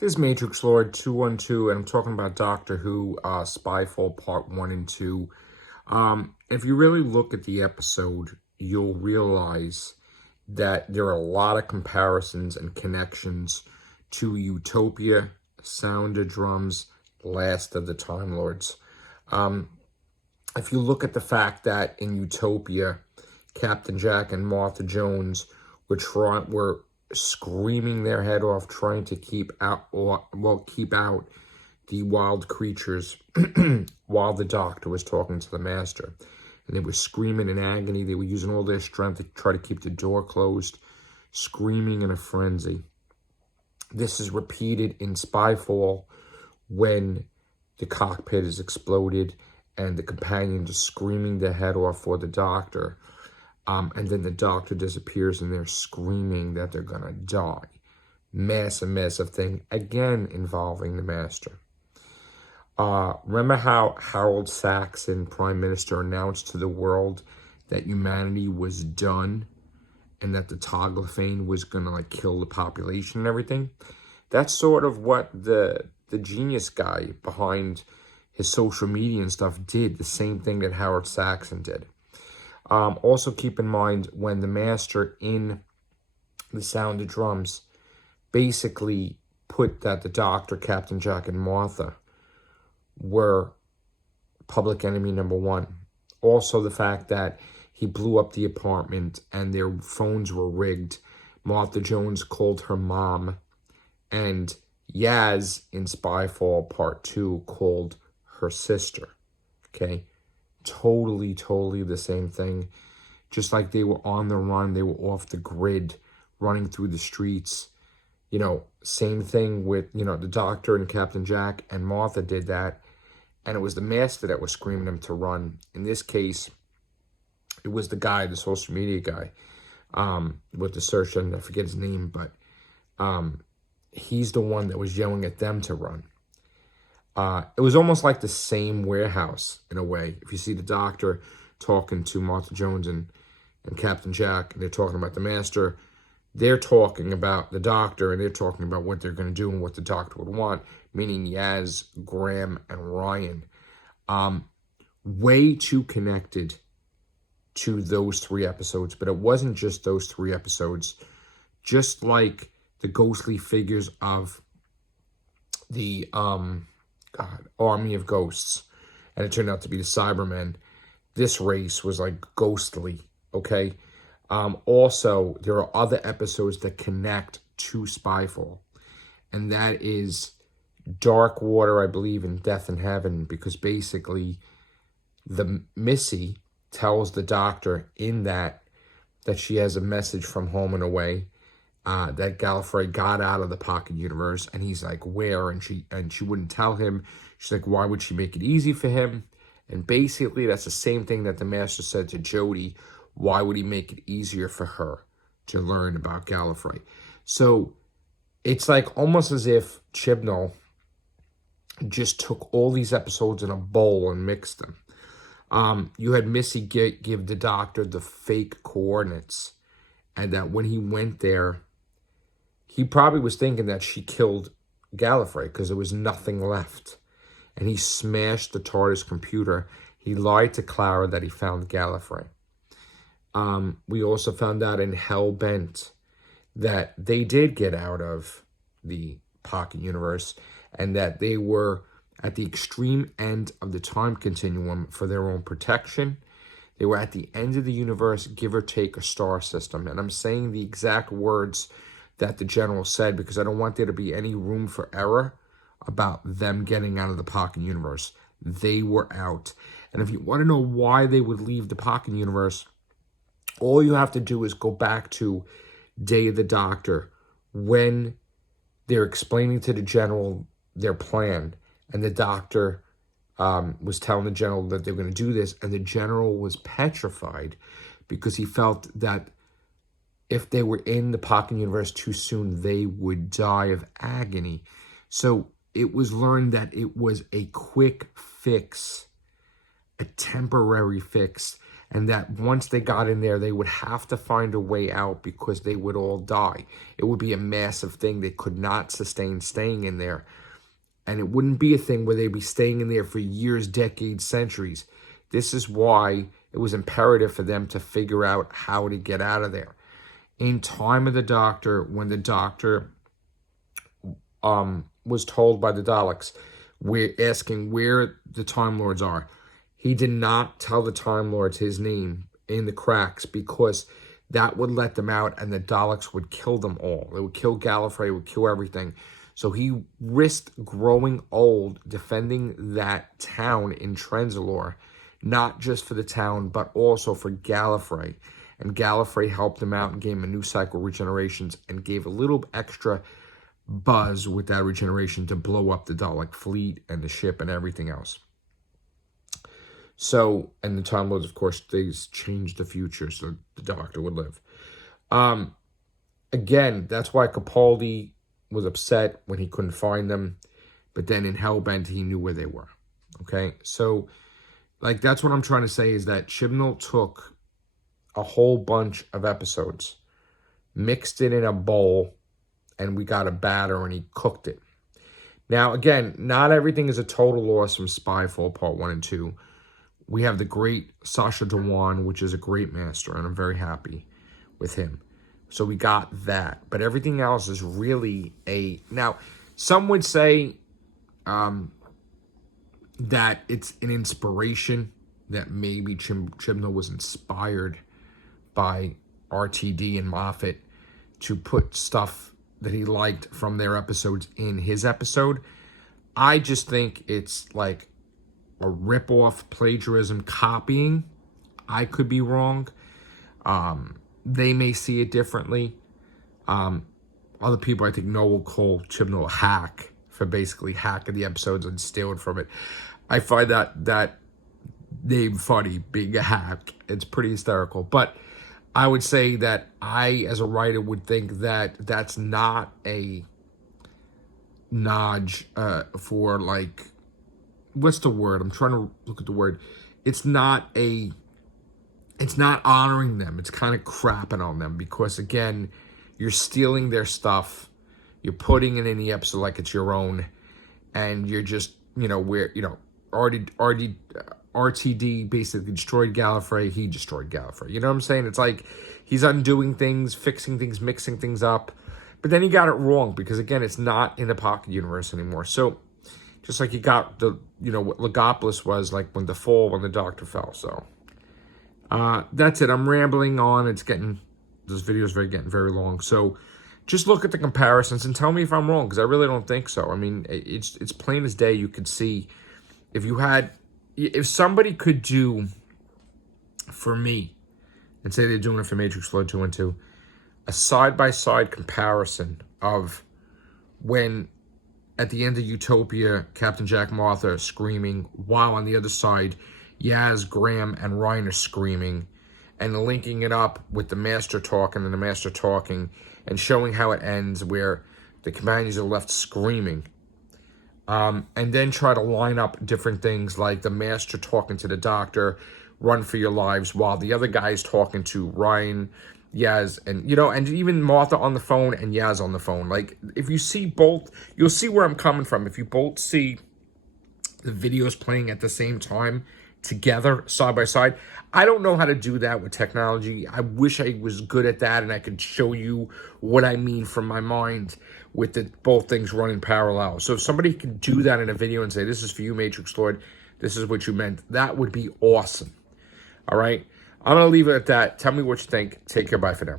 This is Matrix Lord 212, and I'm talking about Doctor Who, Spyfall Part 1 and 2. If you really look at the episode, you'll realize that there are a lot of comparisons and connections to Utopia, Sound of Drums, Last of the Time Lords. If you look at the fact that in Utopia, Captain Jack and Martha Jones were screaming their head off, trying to keep out the wild creatures while the Doctor was talking to the Master. And they were screaming in agony. They were using all their strength to try to keep the door closed, screaming in a frenzy. This is repeated in Spyfall when the cockpit is exploded and the companions are screaming their head off for the Doctor. And then the Doctor disappears and they're screaming that they're going to die. Massive thing, again involving the Master. Remember how Harold Saxon, Prime Minister, announced to the world that humanity was done and that the Toglophane was going to kill the population and everything? That's sort of what the genius guy behind his social media and stuff did. The same thing that Harold Saxon did. Also keep in mind when the Master in the Sound of Drums basically put that the Doctor, Captain Jack, and Martha were public enemy number one. Also the fact that he blew up the apartment and their phones were rigged. Martha Jones called her mom, and Yaz in Spyfall Part 2 called her sister. Okay? Totally the same thing. Just like they were on the run, they were off the grid, running through the streets. Same thing with, the Doctor and Captain Jack and Martha did that. And it was the Master that was screaming them to run. In this case, it was the guy, the social media guy, with the search engine. I forget his name, but he's the one that was yelling at them to run. It was almost like the same warehouse in a way. If you see the Doctor talking to Martha Jones and Captain Jack, and they're talking about the Master, they're talking about the Doctor, and they're talking about what they're going to do and what the Doctor would want, meaning Yaz, Graham, and Ryan. Way too connected to those three episodes, but it wasn't just those three episodes. Just like the ghostly figures of the Army of Ghosts, and it turned out to be the Cybermen. This race was ghostly, okay? Also, there are other episodes that connect to Spyfall, and that is Dark Water, I believe, and Death in Heaven, because basically the Missy tells the Doctor in that she has a message from home and away, that Gallifrey got out of the pocket universe, and he's like, where? And she wouldn't tell him. She's like, why would she make it easy for him? And basically that's the same thing that the Master said to Jodie. Why would he make it easier for her to learn about Gallifrey? So it's almost as if Chibnall just took all these episodes in a bowl and mixed them. You had Missy give the Doctor the fake coordinates, and that when he went there, he probably was thinking that she killed Gallifrey because there was nothing left. And he smashed the TARDIS computer. He lied to Clara that he found Gallifrey. We also found out in Hellbent that they did get out of the pocket universe and that they were at the extreme end of the time continuum for their own protection. They were at the end of the universe, give or take a star system. And I'm saying the exact words that the General said because I don't want there to be any room for error about them getting out of the pocket universe. They were out. And if you want to know why they would leave the pocket universe, all you have to do is go back to Day of the Doctor when they're explaining to the General their plan. And the Doctor was telling the General that they were going to do this. And the General was petrified because he felt that if they were in the pocket universe too soon, they would die of agony. So it was learned that it was a quick fix, a temporary fix, and that once they got in there, they would have to find a way out because they would all die. It would be a massive thing. They could not sustain staying in there. And it wouldn't be a thing where they'd be staying in there for years, decades, centuries. This is why it was imperative for them to figure out how to get out of there. In Time of the Doctor, when the Doctor was told by the Daleks, we're asking where the Time Lords are, he did not tell the Time Lords his name in the cracks because that would let them out and the Daleks would kill them all. They would kill Gallifrey, would kill everything. So he risked growing old defending that town in Trenzalore, not just for the town, but also for Gallifrey. And Gallifrey helped him out and gave him a new cycle of regenerations and gave a little extra buzz with that regeneration to blow up the Dalek fleet and the ship and everything else. So, and the Time Lords, of course, they changed the future so the Doctor would live. Again, that's why Capaldi was upset when he couldn't find them. But then in Hellbent, he knew where they were. Okay? So, like, that's what I'm trying to say is that Chibnall took a whole bunch of episodes, mixed it in a bowl, and we got a batter and he cooked it. Now, again, not everything is a total loss from Spyfall Part 1 and 2. We have the great Sacha Dhawan, which is a great master, and I'm very happy with him. So we got that. But everything else is really a... Now, some would say that it's an inspiration, that maybe Chibnall was inspired by RTD and Moffat to put stuff that he liked from their episodes in his episode. I just think it's like a rip-off, plagiarism, copying. I could be wrong. They may see it differently. Other people, I think, will call Chibnall a hack for basically hacking the episodes and stealing from it. I find that name funny, being a hack. It's pretty hysterical. But I would say that I, as a writer, would think that that's not a nudge for, like, what's the word? I'm trying to look at the word. It's not honoring them. It's kind of crapping on them because, again, you're stealing their stuff. You're putting it in the episode like it's your own. And you're just, RTD basically destroyed Gallifrey. He destroyed Gallifrey. You know what I'm saying? It's like he's undoing things, fixing things, mixing things up. But then he got it wrong because, again, it's not in the Pocket Universe anymore. So, just like you got what Logopolis was like when the Doctor fell. So, that's it. I'm rambling on. This video is getting very long. So, just look at the comparisons and tell me if I'm wrong because I really don't think so. I mean, it's plain as day. You could see if somebody could do for me, and say they're doing it for Matrix Flood 2 and 2, a side-by-side comparison of when at the end of Utopia, Captain Jack Martha is screaming, while on the other side, Yaz, Graham, and Ryan are screaming, and linking it up with the Master talking and the Master talking, and showing how it ends where the companions are left screaming. And then try to line up different things like the Master talking to the Doctor, run for your lives, while the other guy is talking to Ryan, Yaz, and and even Martha on the phone and Yaz on the phone. Like, if you see both, you'll see where I'm coming from. If you both see the videos playing at the same time together, side by side, I don't know how to do that with technology. I wish I was good at that and I could show you what I mean from my mind with both things running parallel. So if somebody could do that in a video and say, this is for you, Matrix Lord, this is what you meant, that would be awesome. All right? I'm going to leave it at that. Tell me what you think. Take care. Bye for now.